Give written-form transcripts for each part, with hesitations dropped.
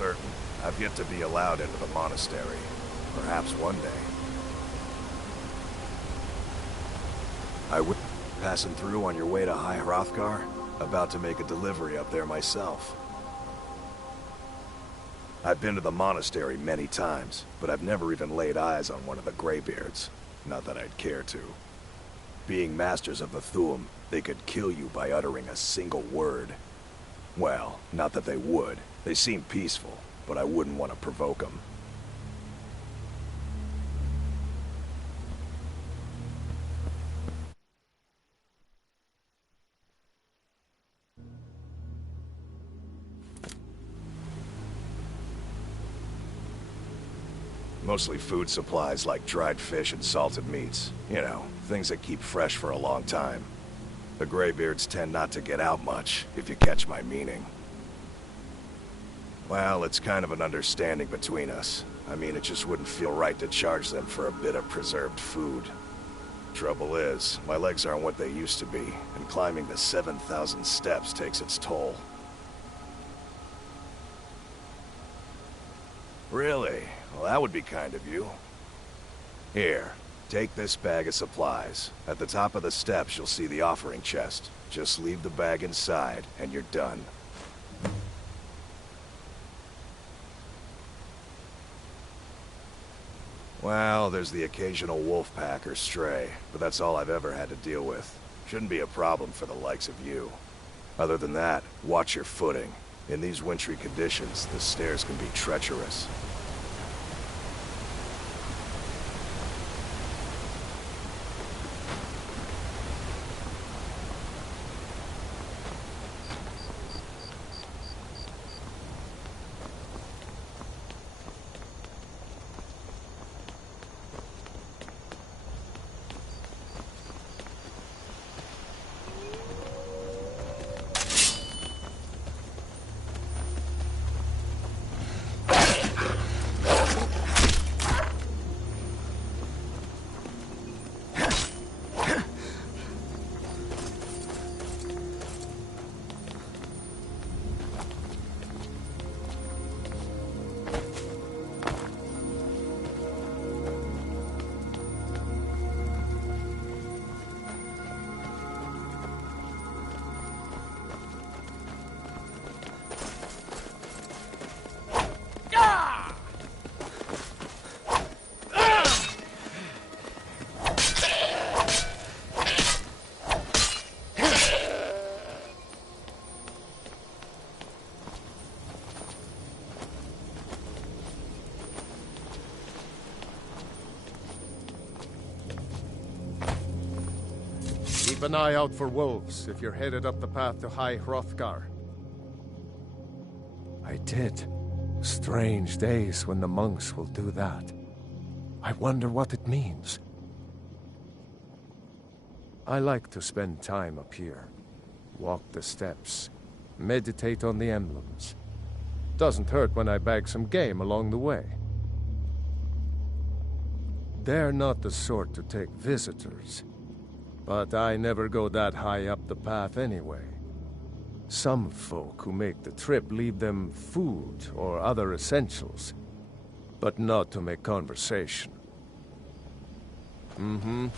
certain. I've yet to be allowed into the monastery. Perhaps one day. Passing through on your way to High Hrothgar? About to make a delivery up there myself. I've been to the monastery many times, but I've never even laid eyes on one of the Greybeards. Not that I'd care to. Being masters of the Thu'um, they could kill you by uttering a single word. Well, not that they would. They seem peaceful, but I wouldn't want to provoke them. Mostly food supplies like dried fish and salted meats. You know, things that keep fresh for a long time. The Greybeards tend not to get out much, if you catch my meaning. Well, it's kind of an understanding between us. I mean, it just wouldn't feel right to charge them for a bit of preserved food. Trouble is, my legs aren't what they used to be, and climbing the 7,000 steps takes its toll. Really? Well, that would be kind of you. Here, take this bag of supplies. At the top of the steps, you'll see the offering chest. Just leave the bag inside, and you're done. Well, there's the occasional wolf pack or stray, but that's all I've ever had to deal with. Shouldn't be a problem for the likes of you. Other than that, watch your footing. In these wintry conditions, the stairs can be treacherous. Keep an eye out for wolves if you're headed up the path to High Hrothgar. I did. Strange days when the monks will do that. I wonder what it means. I like to spend time up here. Walk the steps. Meditate on the emblems. Doesn't hurt when I bag some game along the way. They're not the sort to take visitors. But I never go that high up the path anyway. Some folk who make the trip leave them food or other essentials, but not to make conversation. Mm-hmm.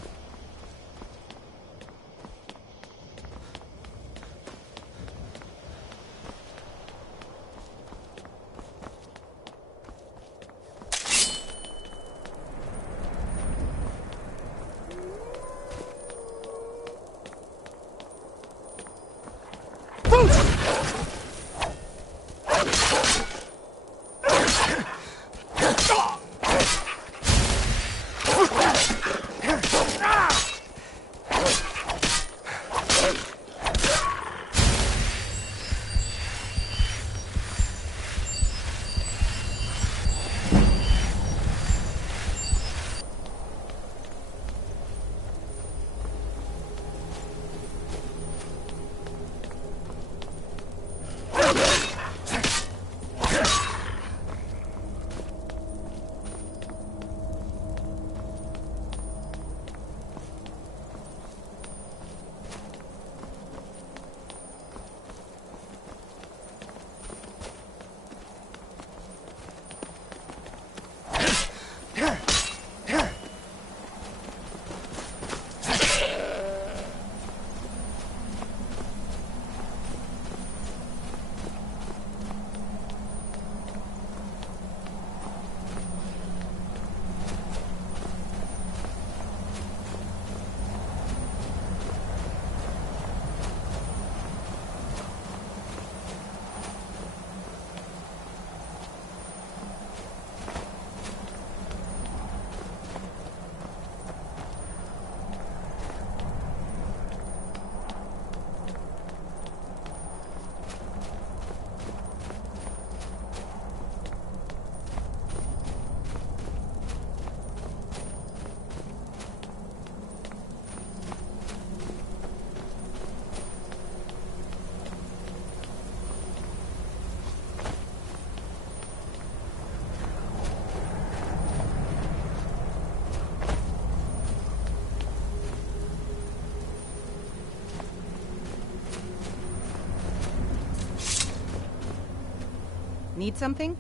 Need something?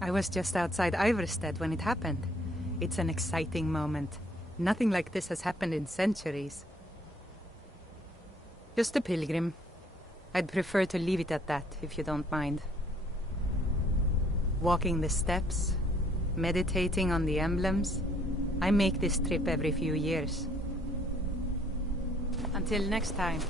I was just outside Iverstead when it happened. It's an exciting moment. Nothing like this has happened in centuries. Just a pilgrim. I'd prefer to leave it at that, if you don't mind. Walking the steps, meditating on the emblems. I make this trip every few years. Until next time.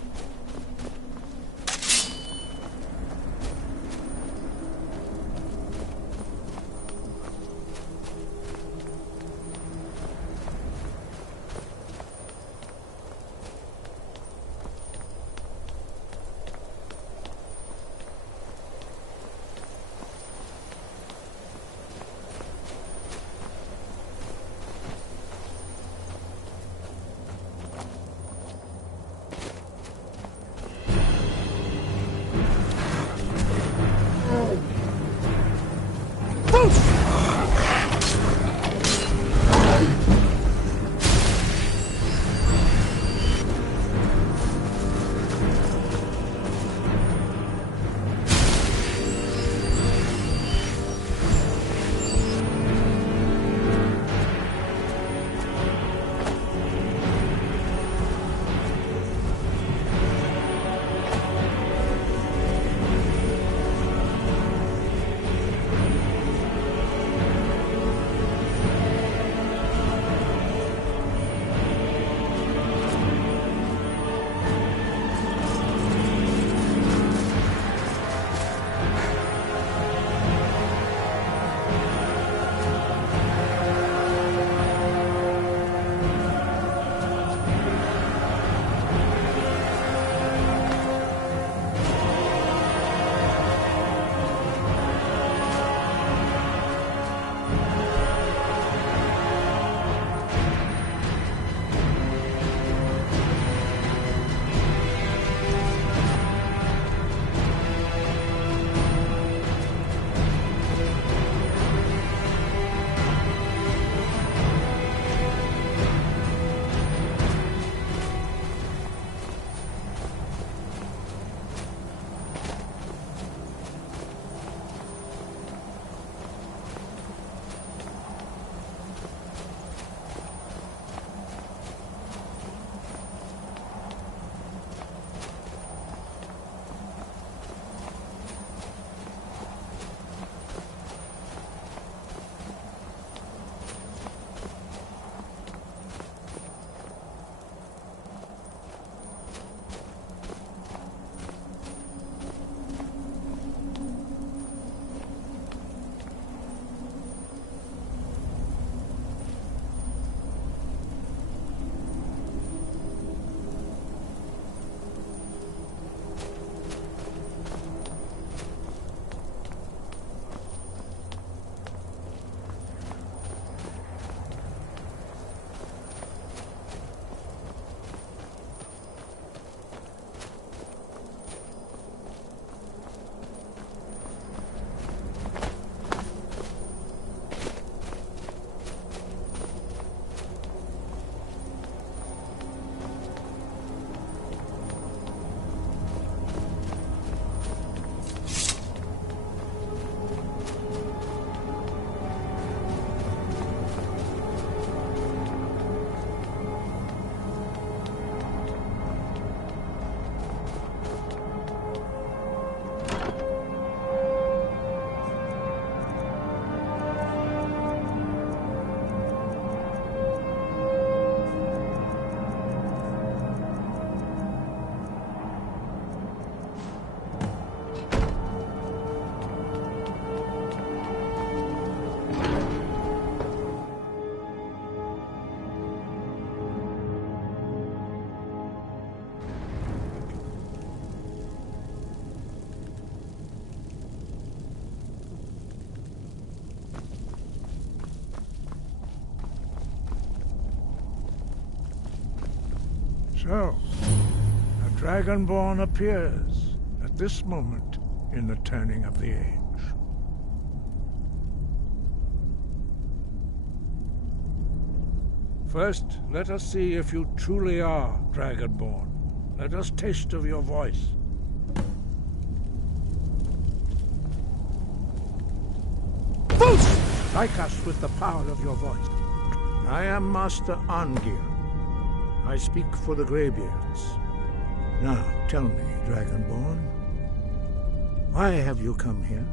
So, a Dragonborn appears at this moment in the turning of the age. First, let us see if you truly are Dragonborn. Let us taste of your voice. Strike us with the power of your voice. I am Master Angir. I speak for the Greybeards. Now, tell me, Dragonborn, why have you come here?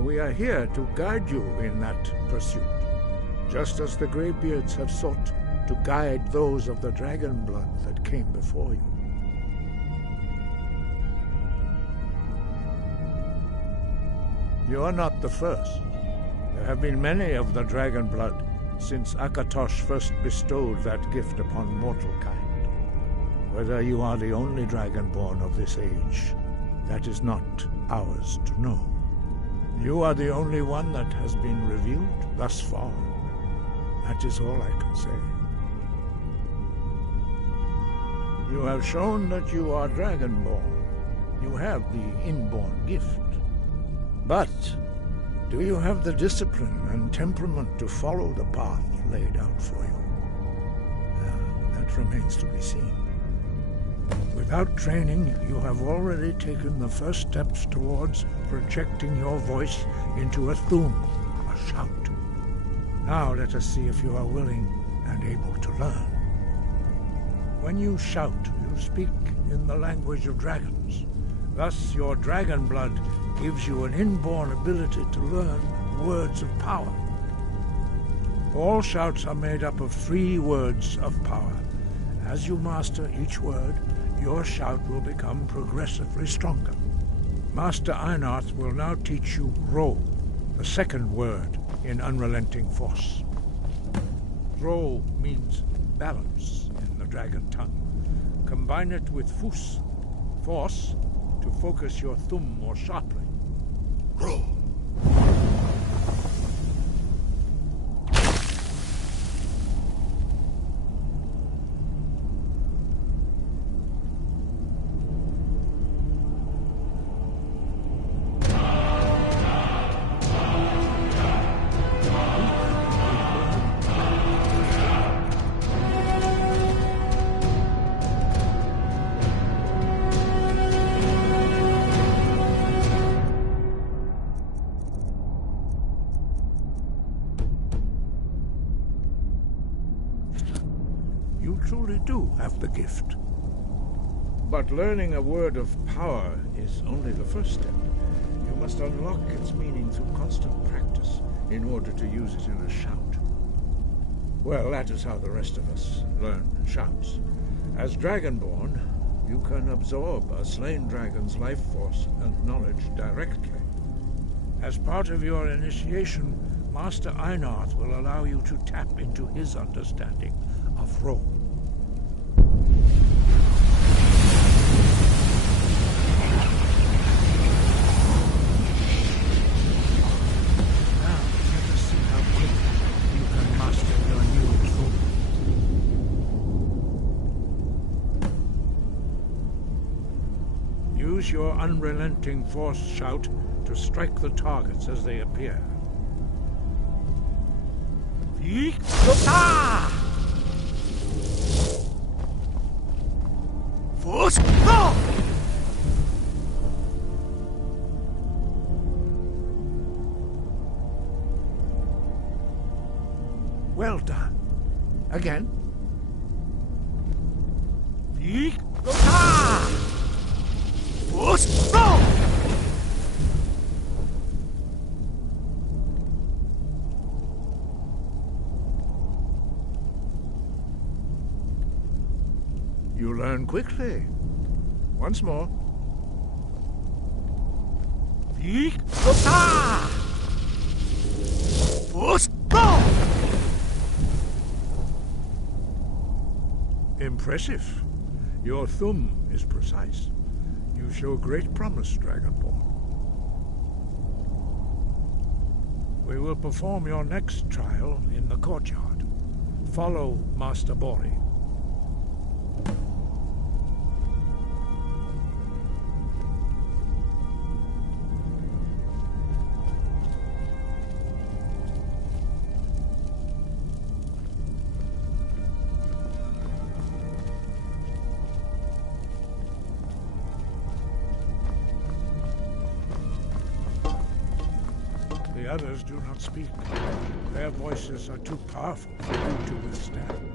We are here to guide you in that pursuit, just as the Greybeards have sought to guide those of the dragon blood that came before you. You are not the first. There have been many of the dragon blood since Akatosh first bestowed that gift upon mortal kind. Whether you are the only dragonborn of this age, that is not ours to know. You are the only one that has been revealed thus far. That is all I can say. You have shown that you are dragonborn. You have the inborn gift. But do you have the discipline and temperament to follow the path laid out for you? That remains to be seen. Without training, you have already taken the first steps towards projecting your voice into a thum, a shout. Now let us see if you are willing and able to learn. When you shout, you speak in the language of dragons. Thus, your dragon blood gives you an inborn ability to learn words of power. All shouts are made up of 3 words of power. As you master each word, your shout will become progressively stronger. Master Einarth will now teach you Ro, the second word in Unrelenting Force. Ro means balance in the dragon tongue. Combine it with Fus, force, to focus your thumb more sharply. Ro. You truly do have the gift. But learning a word of power is only the first step. You must unlock its meaning through constant practice in order to use it in a shout. Well, that is how the rest of us learn shouts. As Dragonborn, you can absorb a slain dragon's life force and knowledge directly. As part of your initiation, Master Einarth will allow you to tap into his understanding of Ro. Now, let us see how quickly you can master your new thum. Use your unrelenting force shout to strike the targets as they appear. Force! Go! Well done. Again. Force! Go! You learn quickly. Once more. Force! Go! Impressive. Your thumb is precise. You show great promise, Dragonborn. We will perform your next trial in the courtyard. Follow Master Bori. others do not speak. Their voices are too powerful for you to withstand.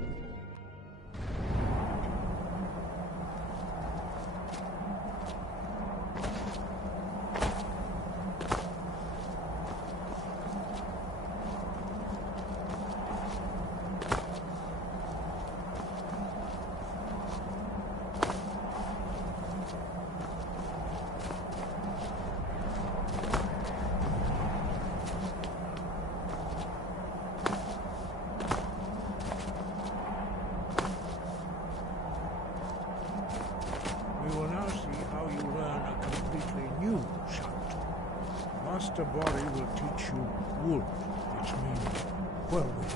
We will now see how you learn a completely new shout. Master Bori will teach you wood, which means whirlwind.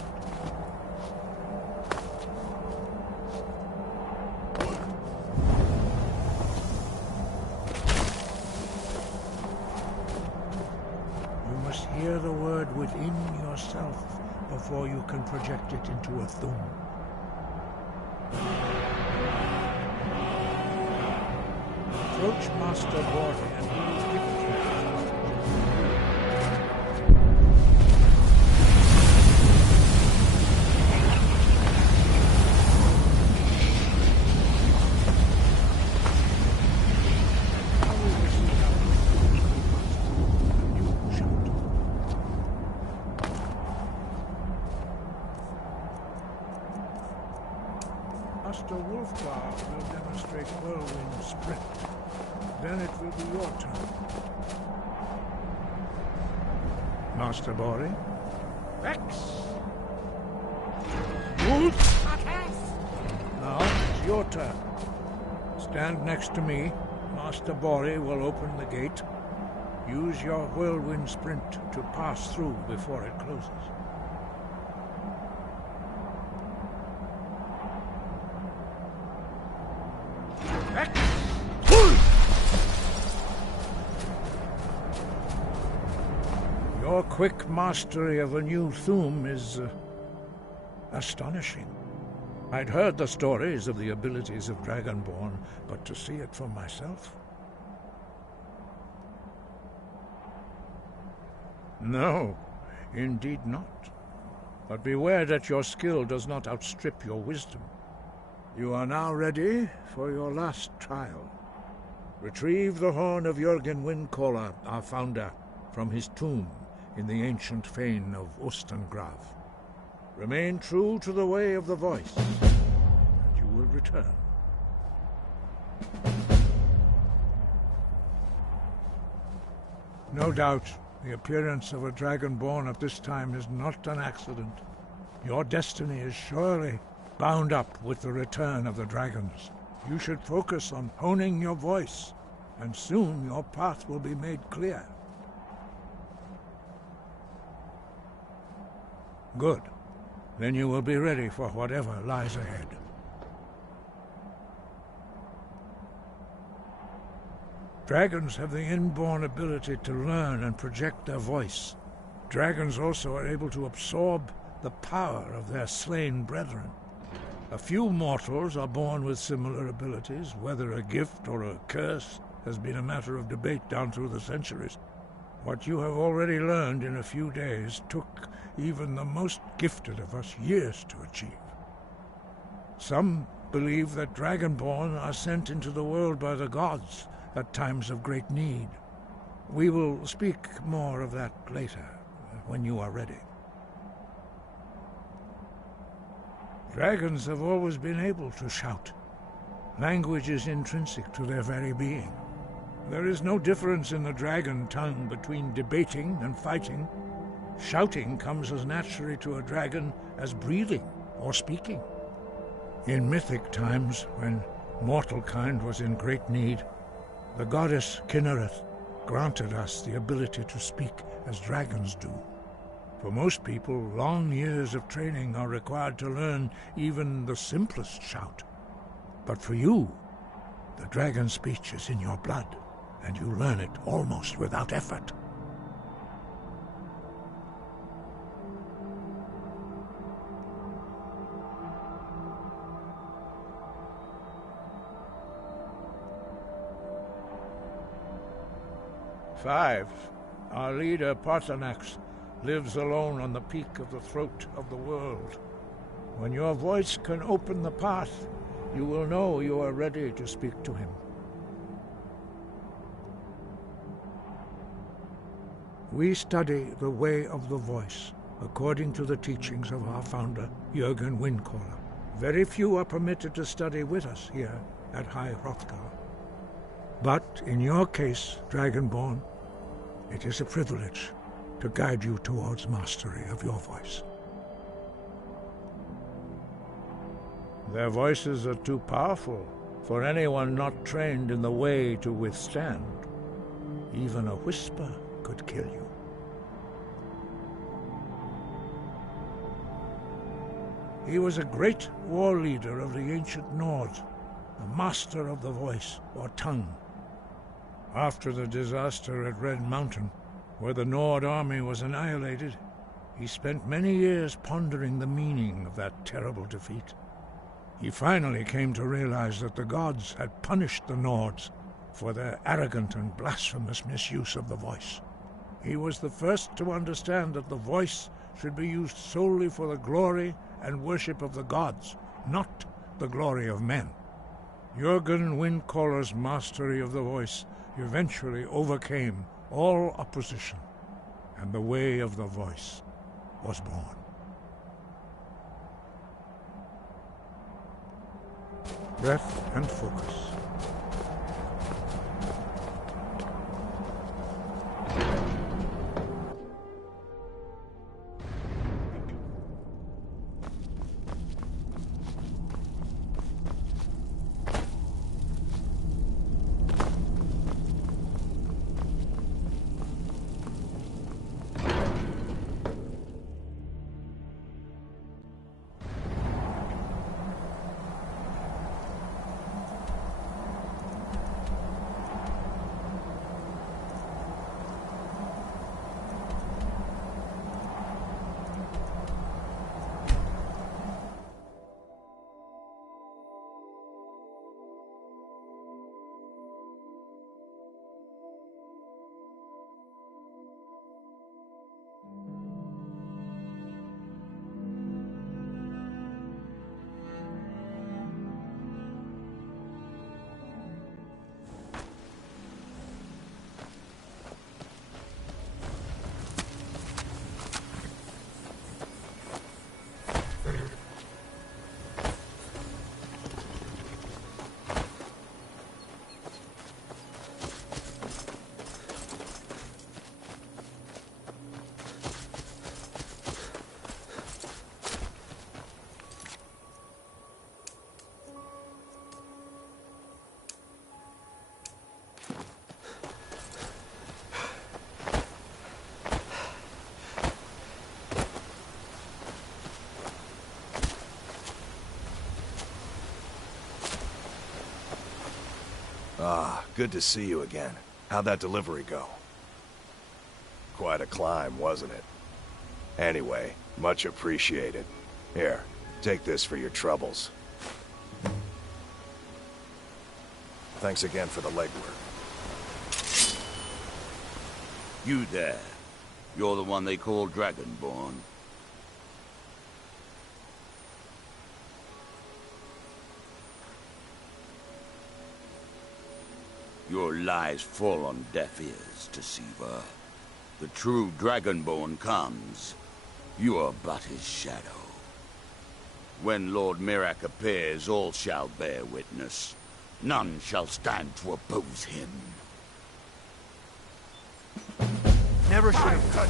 You must hear the word within yourself before you can project it into a thum. Approach Master Bori and he will give you Now we will see how you shout. Master Wolfgar will demonstrate whirlwind sprint. Then it will be your turn. Master Bori? Rex! Wolf! Now it's your turn. Stand next to me. Master Bori will open the gate. Use your whirlwind sprint to pass through before it closes. Rex! Your quick mastery of a new thum is astonishing. I'd heard the stories of the abilities of Dragonborn, but to see it for myself? No, indeed not. But beware that your skill does not outstrip your wisdom. You are now ready for your last trial. Retrieve the horn of Jürgen Windcaller, our founder, from his tomb in the ancient fane of Ostengrav. Remain true to the way of the voice, and you will return. No doubt, the appearance of a Dragonborn at this time is not an accident. Your destiny is surely bound up with the return of the dragons. You should focus on honing your voice, and soon your path will be made clear. Good. Then you will be ready for whatever lies ahead. Dragons have the inborn ability to learn and project their voice. Dragons also are able to absorb the power of their slain brethren. A few mortals are born with similar abilities. Whether a gift or a curse has been a matter of debate down through the centuries. What you have already learned in a few days took even the most gifted of us years to achieve. Some believe that Dragonborn are sent into the world by the gods at times of great need. We will speak more of that later, when you are ready. Dragons have always been able to shout. Language is intrinsic to their very being. There is no difference in the dragon tongue between debating and fighting. Shouting comes as naturally to a dragon as breathing or speaking. In mythic times, when mortal kind was in great need, the goddess Kinnereth granted us the ability to speak as dragons do. For most people, long years of training are required to learn even the simplest shout. But for you, the dragon speech is in your blood, and you learn it almost without effort. Five. Our leader, Parthenax, lives alone on the peak of the throat of the world. When your voice can open the path, you will know you are ready to speak to him. We study the way of the voice, according to the teachings of our founder, Jürgen Windcaller. Very few are permitted to study with us here at High Hrothgar. But in your case, Dragonborn, it is a privilege to guide you towards mastery of your voice. Their voices are too powerful for anyone not trained in the way to withstand. Even a whisper could kill you. He was a great war leader of the ancient Nords, the master of the voice, or tongue. After the disaster at Red Mountain, where the Nord army was annihilated, he spent many years pondering the meaning of that terrible defeat. He finally came to realize that the gods had punished the Nords for their arrogant and blasphemous misuse of the voice. He was the first to understand that the voice should be used solely for the glory and worship of the gods, not the glory of men. Jürgen Windcaller's mastery of the voice eventually overcame all opposition, and the way of the voice was born. Breath and focus. Ah, good to see you again. How'd that delivery go? Quite a climb, wasn't it? Anyway, much appreciated. Here, take this for your troubles. Thanks again for the legwork. You there. You're the one they call Dragonborn. Your lies fall on deaf ears, Deceiver. The true Dragonborn comes. You are but his shadow. When Lord Mirak appears, all shall bear witness. None shall stand to oppose him. Never should have cut.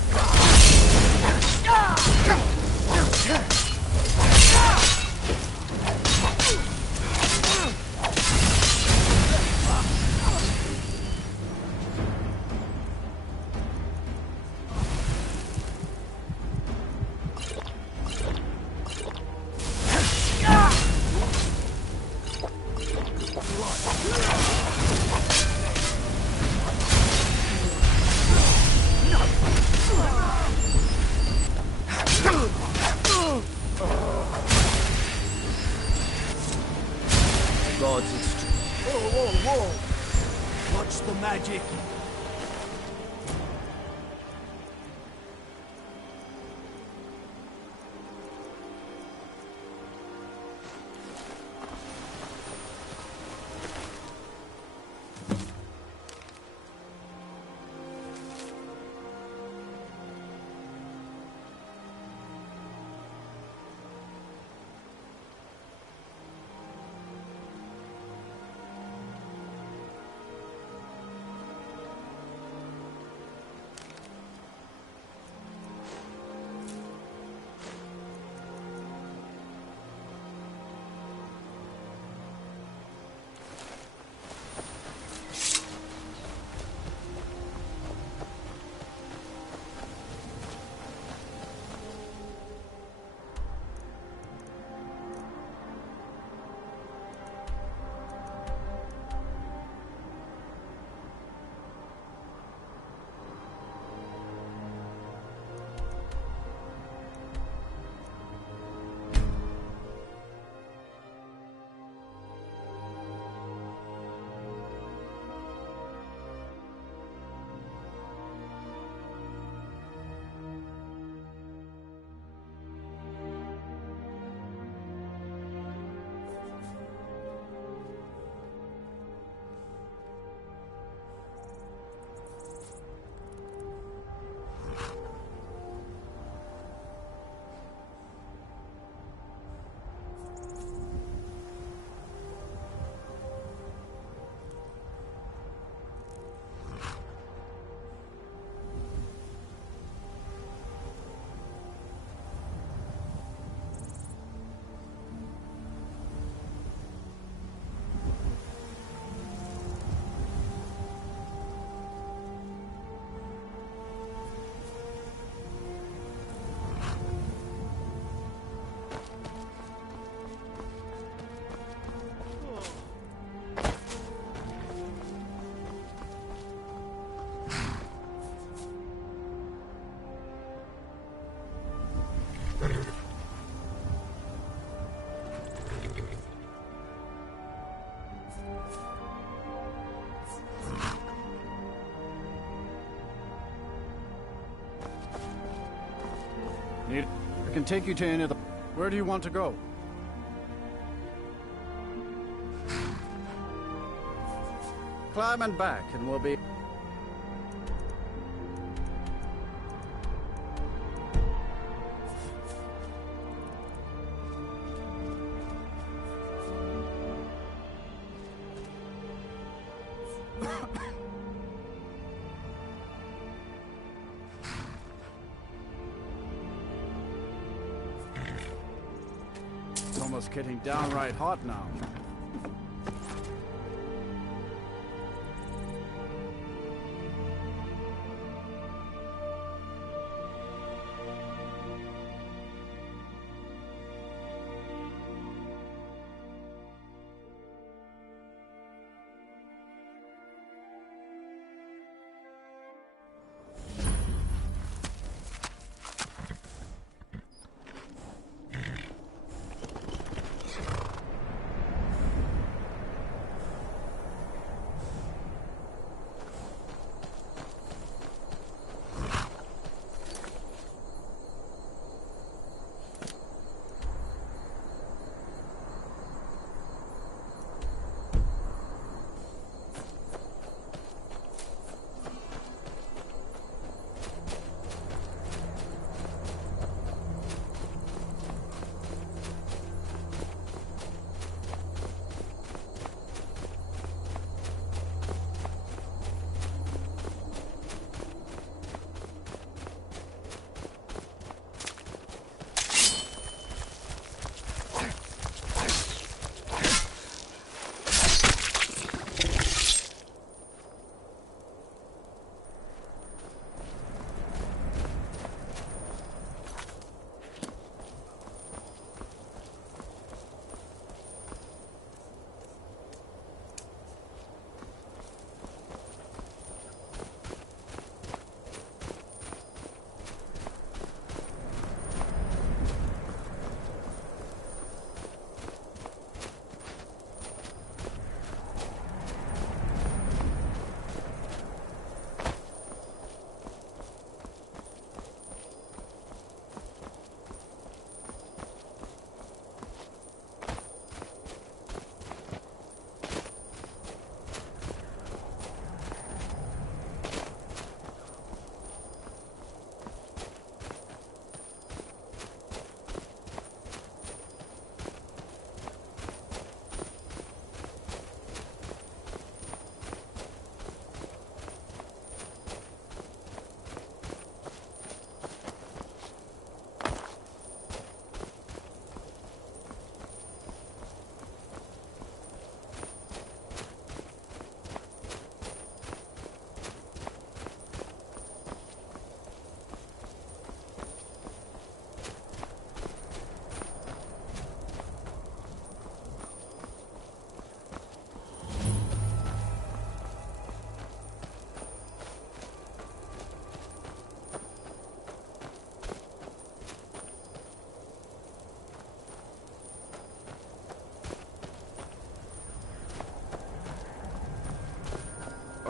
I can take you to any of the... Where do you want to go? Climb and back, and we'll be... It's almost getting downright hot now.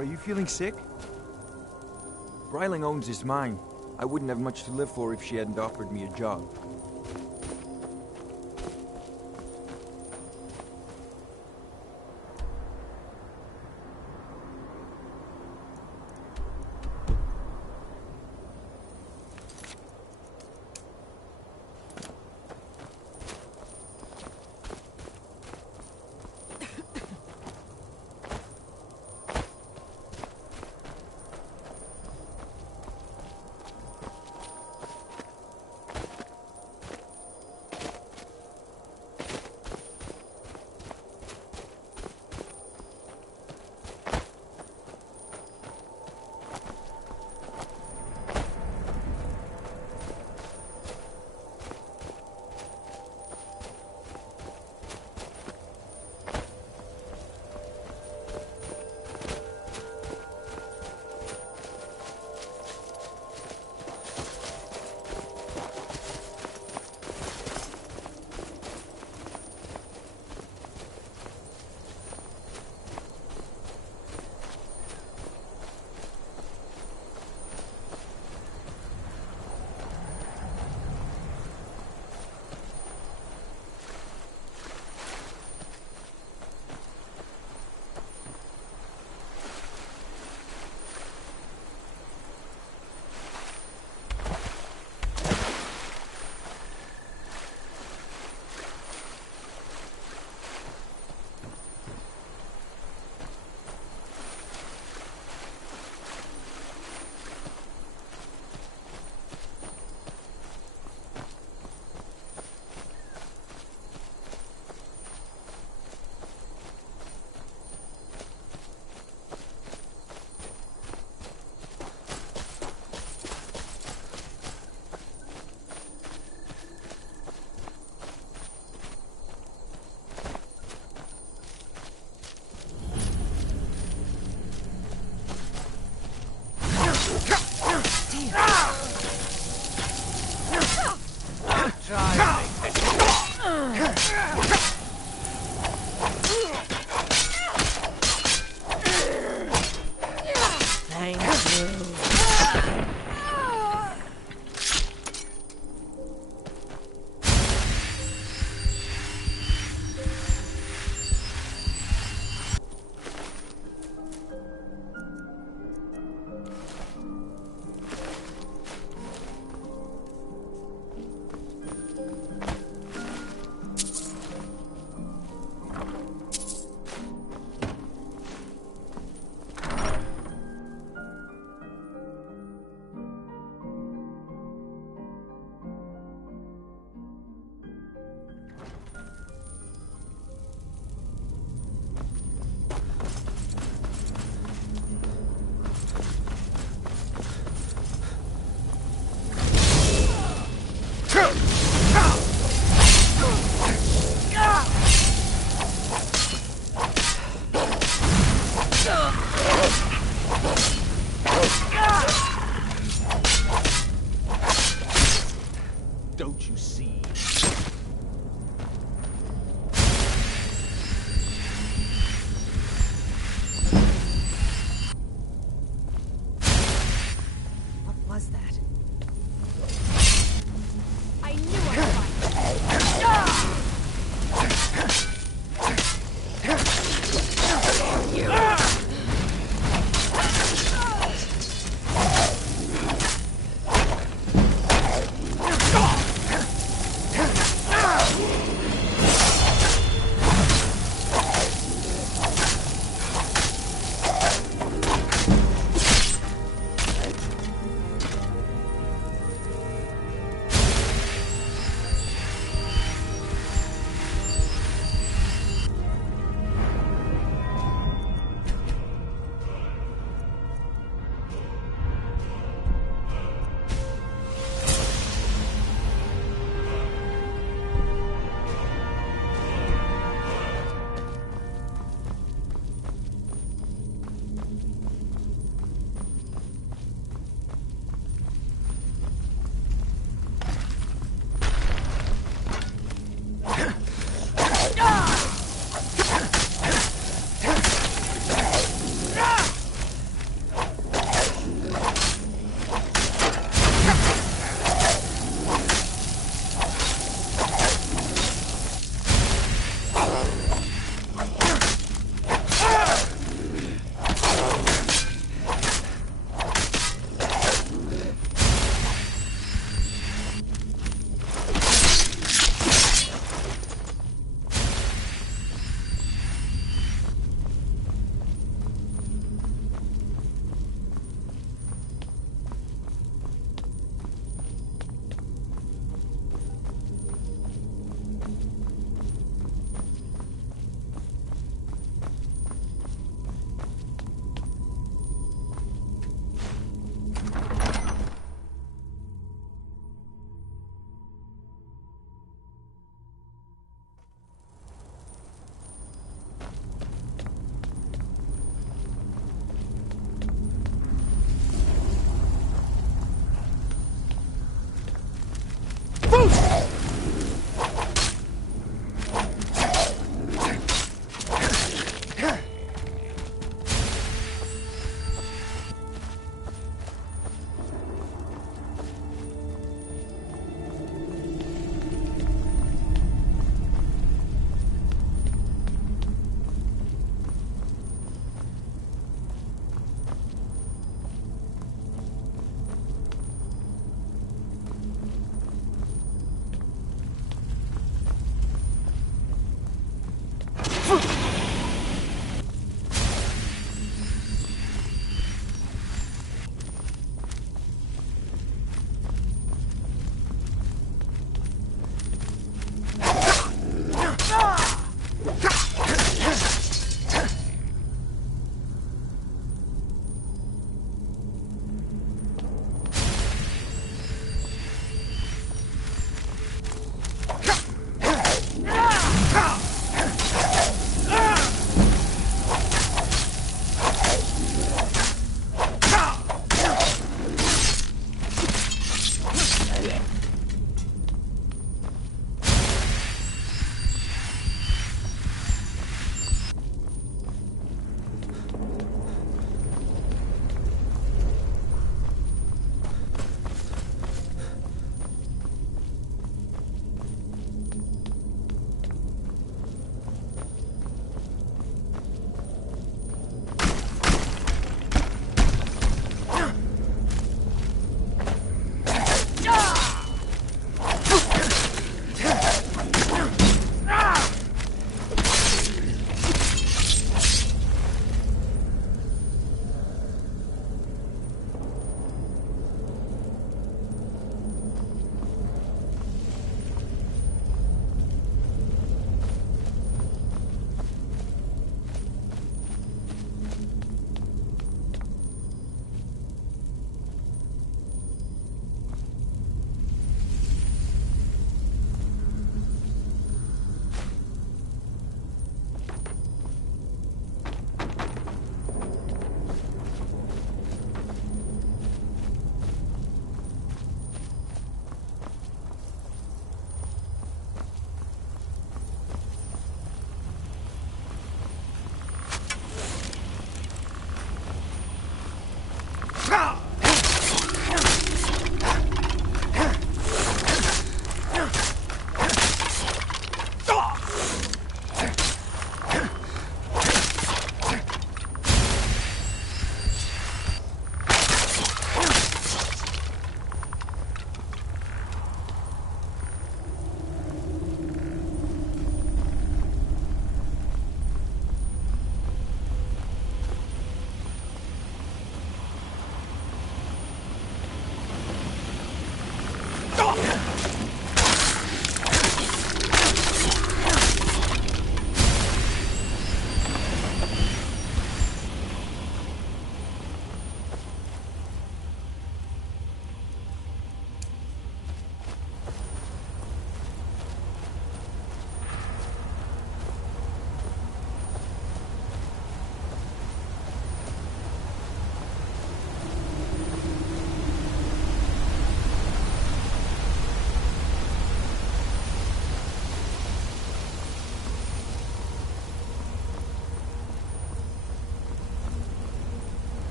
Are you feeling sick? Bryling owns this mine. I wouldn't have much to live for if she hadn't offered me a job.